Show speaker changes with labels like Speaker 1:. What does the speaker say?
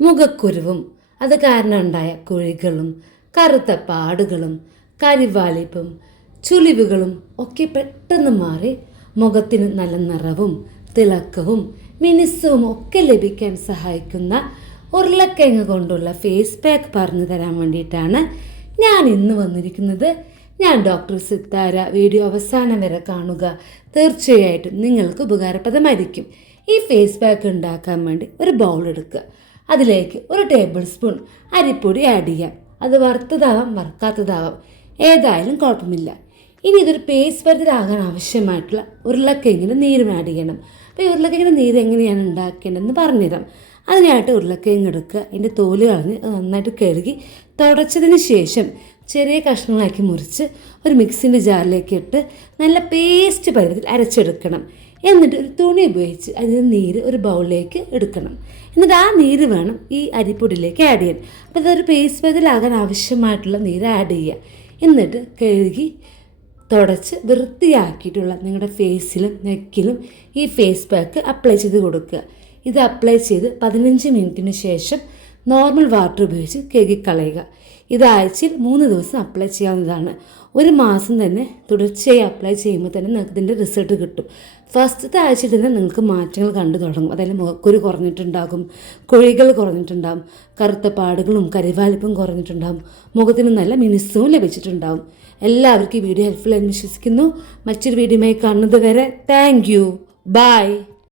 Speaker 1: മുഖക്കുരുവും. അത് കാരണം ഉണ്ടായ കുഴികളും കറുത്ത പാടുകളും കരിവാലിപ്പും ചുളിവുകളും ഒക്കെ പെട്ടെന്ന് മാറി മുഖത്തിന് നല്ല നിറവും തിളക്കവും മിനുസവും ഒക്കെ ലഭിക്കാൻ സഹായിക്കുന്ന ഉരുളക്കിഴങ്ങ് കൊണ്ടുള്ള ഫേസ് പാക്ക് പറഞ്ഞു തരാൻ വേണ്ടിയിട്ടാണ് ഞാൻ ഇന്ന് വന്നിരിക്കുന്നത്. ഞാൻ ഡോക്ടർ സിത്താര വീഡിയോ അവസാനം വരെ കാണുക. തീർച്ചയായിട്ടും നിങ്ങൾക്ക് ഉപകാരപ്രദമായിരിക്കും. ഈ ഫേസ് പാക്ക് ഉണ്ടാക്കാൻ വേണ്ടി ഒരു ബൗൾ എടുക്കുക. അതിലേക്ക് ഒരു ടേബിൾ സ്പൂൺ അരിപ്പൊടി ആഡ് ചെയ്യാം. അത് വറുത്തതാവാം വറുക്കാത്തതാവാം. ഏതായാലും കുഴപ്പമില്ല. ഇനി ഇതൊരു പേസ്റ്റ് പരുത്തിലാകാൻ ആവശ്യമായിട്ടുള്ള ഉരുളക്കിഴങ്ങിന് നീരും ആഡ് ചെയ്യണം. അപ്പോൾ ഈ ഉരുളക്കിഴങ്ങിന് നീര് എങ്ങനെയാണ് ഉണ്ടാക്കേണ്ടതെന്ന് പറഞ്ഞുതരാം. അതിനായിട്ട് ഉരുളക്കിഴങ്ങ് എടുക്കുക. അതിന്റെ തോൽ കളഞ്ഞ് നന്നായിട്ട് കഴുകി തുടച്ചതിന് ശേഷം ചെറിയ കഷ്ണങ്ങളാക്കി മുറിച്ച് ഒരു മിക്സിന്റെ ജാറിലേക്ക് ഇട്ട് നല്ല പേസ്റ്റ് പരുവത്തിൽ അരച്ചെടുക്കണം. എന്നിട്ട് ഒരു തുണി ഉപയോഗിച്ച് അതിന് നീര് ഒരു ബൗളിലേക്ക് എടുക്കണം. എന്നിട്ട് ആ നീര് വേണം ഈ അരിപ്പൊടിയിലേക്ക് ആഡ് ചെയ്യാൻ. അപ്പോൾ ഇതൊരു പേസ്റ്റ് പരുവത്തിലാകാൻ ആവശ്യമായിട്ടുള്ള നീര് ആഡ് ചെയ്യുക. എന്നിട്ട് കഴുകി തുടച്ച് വൃത്തിയാക്കിയിട്ടുള്ള നിങ്ങളുടെ ഫേസിലും നെക്കിലും ഈ ഫേസ് പാക്ക് അപ്ലൈ ചെയ്ത് കൊടുക്കുക. ഇത് അപ്ലൈ ചെയ്ത് പതിനഞ്ച് മിനിറ്റിന് ശേഷം നോർമൽ വാട്ടർ ഉപയോഗിച്ച് കഴുകിക്കളയുക. ഇത് ആഴ്ചയിൽ മൂന്ന് ദിവസം അപ്ലൈ ചെയ്യാവുന്നതാണ്. ഒരു മാസം തന്നെ തുടർച്ചയായി അപ്ലൈ ചെയ്യുമ്പോൾ തന്നെ നിങ്ങൾക്ക് ഇതിന്റെ റിസൾട്ട് കിട്ടും. ഫസ്റ്റത്തെ ആഴ്ചയിൽ തന്നെ നിങ്ങൾക്ക് മാറ്റങ്ങൾ കണ്ടു തുടങ്ങും. അതായത് മുഖക്കുരു കുറഞ്ഞിട്ടുണ്ടാകും കുഴികൾ കുറഞ്ഞിട്ടുണ്ടാകും കറുത്ത പാടുകളും കരിവാലിപ്പും കുറഞ്ഞിട്ടുണ്ടാകും മുഖത്തിന് നല്ല മിനുസവും ലഭിച്ചിട്ടുണ്ടാകും. എല്ലാവർക്കും ഈ വീഡിയോ ഹെൽപ്ഫുൾ എന്ന് വിശ്വസിക്കുന്നു. മറ്റൊരു വീഡിയോയുമായി കാണുന്നത് വരെ താങ്ക് യു ബൈ